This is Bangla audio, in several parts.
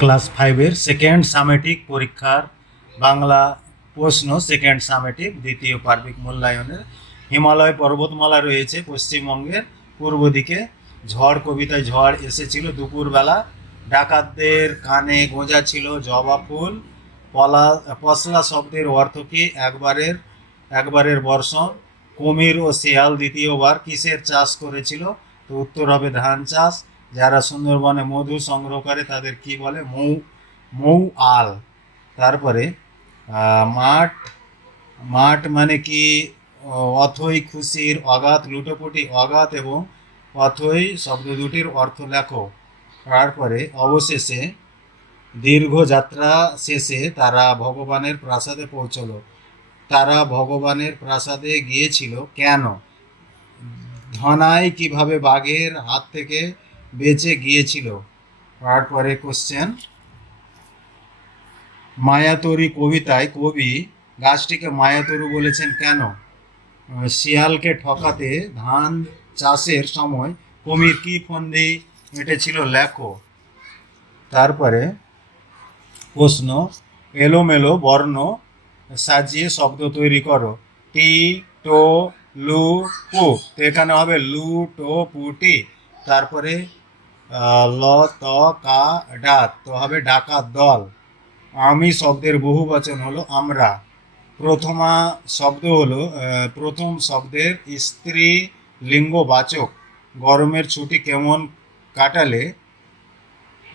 ক্লাস ফাইভের সেকেন্ড সামেটিক পরীক্ষার বাংলা প্রশ্ন সেকেন্ড সামেটিক দ্বিতীয় পার্বিক মূল্যায়নের। হিমালয় পর্বতমালা রয়েছে পশ্চিমবঙ্গের পূর্ব দিকে। ঝড় কবিতায় ঝড় এসেছিল দুপুরবেলা। ডাকাতদের কানে গোঁজা ছিল জবা ফুল। পশলা শব্দের অর্থ কি? একবারের বর্ষণ। কুমির ও শিয়াল দ্বিতীয়বার কিসের চাষ করেছিল? তো উত্তর হবে ধান চাষ। যারা সুন্দরবনে মধু সংগ্রহ করে তাদের কি বলে? মৌ আল। তারপরে মাঠ মাঠ মানে কি? অথই খুশির, অগাধ লুটোপুটি। অগাধ এবং অথই শব্দ দুটির অর্থ লেখো। তারপরে অবশেষে দীর্ঘ যাত্রা শেষে তারা ভগবানের প্রাসাদে পৌঁছলো। তারা ভগবানের প্রাসাদে গিয়েছিল কেন? ধনাই কিভাবে বাঘের হাত থেকে বেঁচে গিয়েছিল? তারপরে কোশ্চেন, মায়াতরী কবিতায় কবি গাছটিকে মায়াতরু বলেছেন কেন? শিয়ালকে ঠকাতে ধান চাষের সময় কুমির কি ফন্দি এঁটেছিল? লেখো। তারপরে প্রশ্ন, এলোমেলো বর্ণ সাজিয়ে শব্দ তৈরি করো। টি, টো, লু, পু। তো এখানে হবে লু, টো, পুটি। তারপরে ল, ত, কা, ডাক। তো হবে ডাকাত দল। আমি শব্দের বহু বচন হলো আমরা। প্রথমা শব্দ হলো প্রথম শব্দের স্ত্রী লিঙ্গবাচক। গরমের ছুটি কেমন কাটালে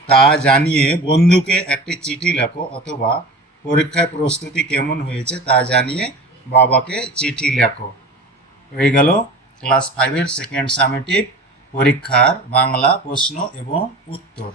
তা জানিয়ে বন্ধুকে একটি চিঠি লেখো, অথবা পরীক্ষায় প্রস্তুতি কেমন হয়েছে তা জানিয়ে বাবাকে চিঠি লেখো। হয়ে গেল ক্লাস ফাইভের সেকেন্ড সামেটিভ পরীক্ষার বাংলা প্রশ্ন এবং উত্তর।